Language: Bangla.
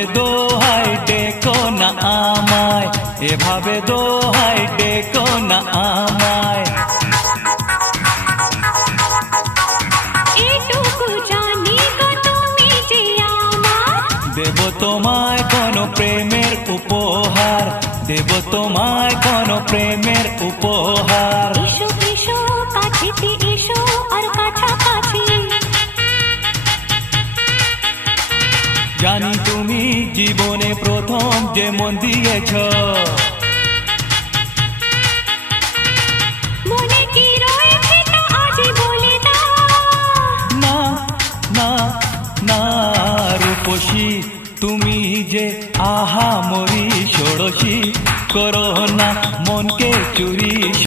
এভাবে দোহাই ডেকো না আমায়, এভাবে দোহাই ডেকো না আমায়। এটুকু জানি গো তুমি যে আমার, দেব তোমায় কোনো প্রেমের উপহার, দেব তোমায় কোনো প্রেমের উপহার। এসো এসো কাছেতে এসো আর কাছাকাছি, জানি তুমি জীবনে প্রথম যে মন দিয়েছ, মনে কি রয়েছে তা আজই বলে দাও। না না না রূপসী, তুমি যে আহা মরি ষোড়শী, করো না মনকে চুরি।